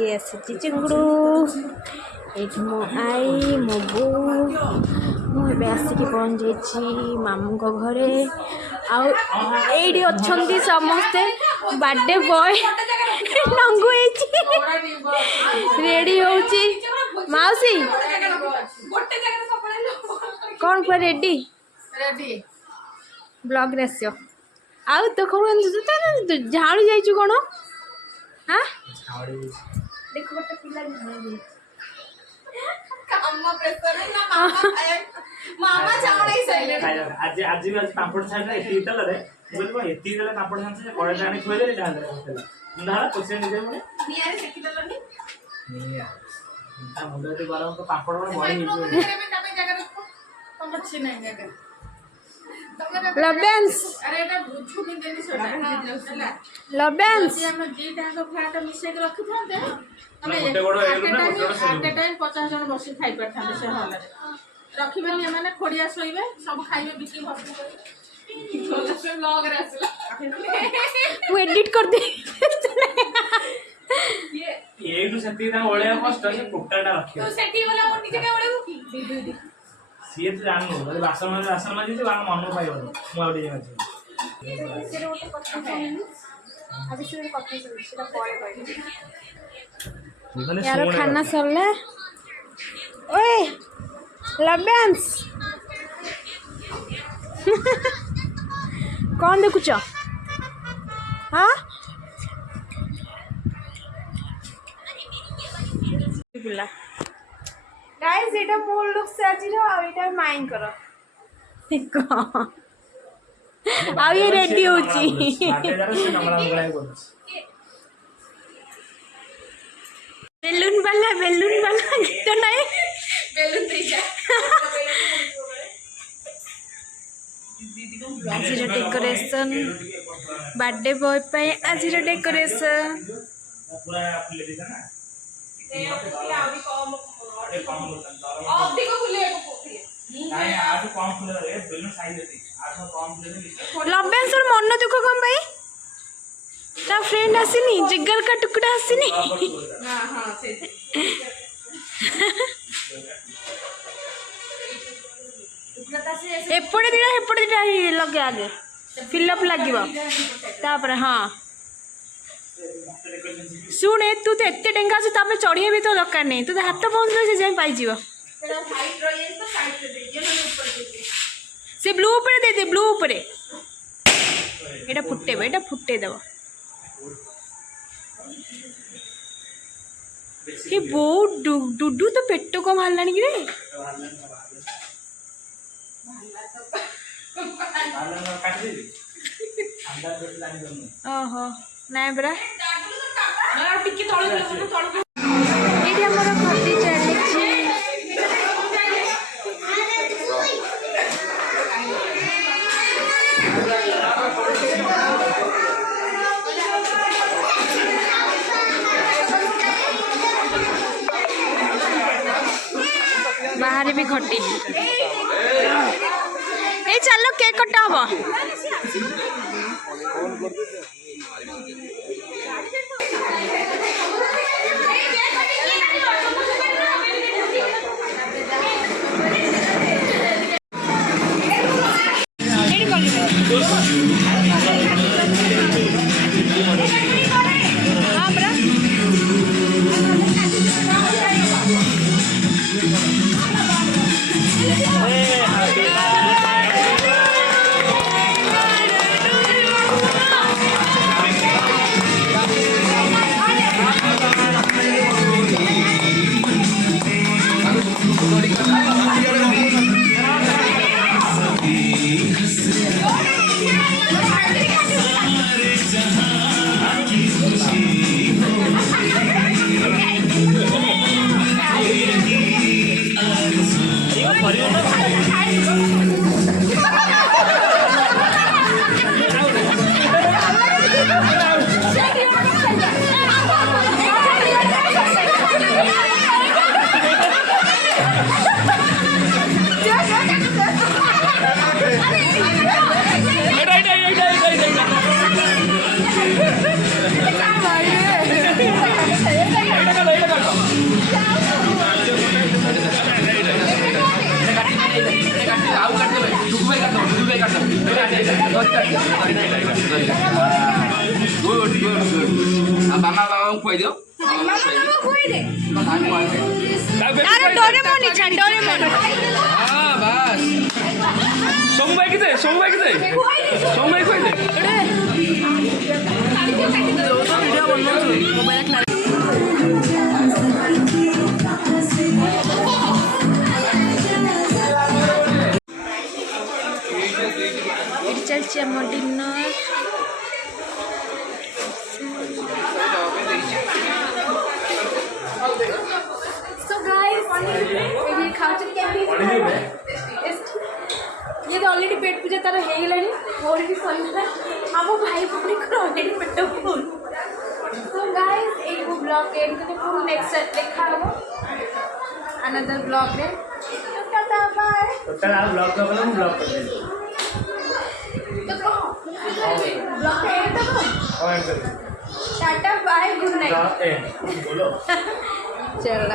ये आसी चिंगुड़ू ये मो आई मो बो मुझे आसिक पहुँच जाइए मामू को घरे आईडी अच्छा समस्ते बर्थडे बॉय नंगू रेडी हो मौसी कौन पर रेडी ब्लॉग रे आस आउ तो कौन झाड़ी जाइछु कौन हाँ देखो गोटे पिला मामा चावड़ाई सैले आज आज भी आज पापड़ छाड़ एती तल रे बोल को एती तल पापड़ छाड़ से कोड़े जाने खोले रे डाल रे मुंडा कोसे निजे मुने निया रे सेकी दलनी निया ता मुंडा ते गरम को पापड़ बड़ बड़ी निजे तमे जगह रखो हम अच्छी नहीं जगह लबेंस अरे एटा बुझु नि देनी सोडा लबेंस हम जी टाको फ्लैट मिसे के रखि थांते तमे एट टाइम 50 जन बसी खाइ परथांते से हॉल रे रखिबेनी माने खोडिया सोइबे सब खाइबे बिकी भरती कर लॉग रे असला वो एडिट कर दे ये तो सती ना ओळे कष्ट से कुट्टाटा रखियो तो सेठी वाला और नीचे के ओळे की सीए तो जाननो बोले बासन में जे बान मन पाइबो मु आउडी जाय से रोटे कथा कहनी अभी से कथा सेटा पळे कहनी यार खाना सरला ओए लबेंस कौन देखुच हाँ गाइस एटा मोर लुक से आज रो आ एटा माइंड करो आ ये रेडी होची बेलून वाला गीत नहीं बेलून दे जा आज डेकोरेशन बर्थडे बॉय पे आज डेकोरेशन पूरा फुले दिखा ना अभी कम अधिक फुले नहीं आज कम फुले रे बेलून साइज दे आज कम फुले दे लबेंस और मन दुख कम भाई ता फ्रेंड आसीनी जिगर का टुकड़ा आसीनी हां हां से एपड़े दिटा लगे आगे फिलअप लगे तापर हाँ शुणे तू तो एत डेंगा चढ़िया भी तो दरकार नहीं तू हाथ पहुँचल से जाए पाई से ब्लू ऊपर दे दे ब्लू ऊपर एटा फुटे दब ये बहुत डुडू तो पेट को बाहर कि रे ओहो नाइ बरा ये हमर खटी चली बाहर भी खटी ए चलो केक कटा हम ମାମା ଖୁଆଇଦେ ତାକୁ ଆରେ ଡୋରେମନ୍ ଇଚ୍ଛା ଡୋରେମନ୍ ହଁ ବାସ୍ ସୋମୁ ଭାଇ କି ଦେ ସୋମୁ ଭାଇ କି ଦେ ସୋମୁ ଭାଇ ଖୁଆଇ ଦେ ଏଠି ଚାଲିଛି ଆମ ଡିନର सो गाइस ये खाउछ ये तो ऑलरेडी पेट पूजा तार हो गलानी मोर भी सैला हम भाई भौणी को ऑलरेडी पेट फुल सो गाइस एक ब्लॉग एंड करके पूरा नेक्स्ट देखा हम अनदर ब्लॉग रे तो टाटा बाय टोटल आप ब्लॉग कर बोलो ब्लॉग कर दे तो ब्लॉग एंड तो और कर tata bye good night blog and बोलो चल